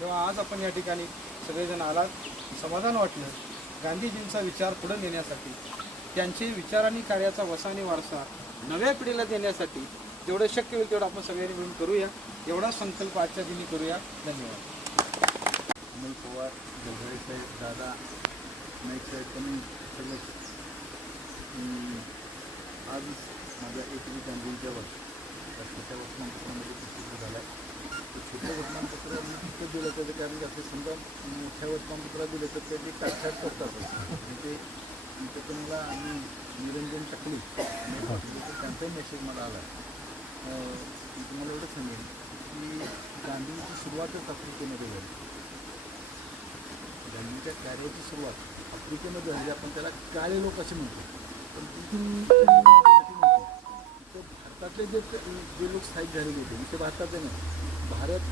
तेव्हा आज आपण या ठिकाणी सगळेजण आलात, समाधान वाटलं. गांधीजींचा विचार पुढे नेण्यासाठी, त्यांचे विचार आणि कार्याचा वसा आणि वारसा नव्या पिढीला देण्यासाठी जेवढं शक्य होईल तेवढं आपण सगळ्यांनी मिळून करूया. एवढा संकल्प आजच्या दिनी करूया. धन्यवाद. अमोल पवार, जोगळे साहेब, दादा नाईक साहेब, त्यांनी सगळं आज माझ्या एकवी गांधींच्यावर त्या छोट्या वर्तमानपत्रामध्ये प्रसिद्ध झाला आहे. ते छोट्या वर्तमानपत्र मी तिथं दिलं होतं, कारण की असं समजा मोठ्या वर्तमानपत्रात दिलं तर ते टाकछाट करतात आणि ते त्यांना आम्ही निरंजन टाकली त्यांचाही मेसेज मला आला. मी तुम्हाला एवढं सांगेन की गांधींची सुरुवातच आफ्रिकेमध्ये झाली. गांधींच्या कार्याची सुरुवात आफ्रिकेमध्ये झाली. आपण त्याला काळे लोक असे म्हणतो, पण तिथून भारतातले जे लोक स्थायिक झालेले होते, ते भारताचे नाही, भारत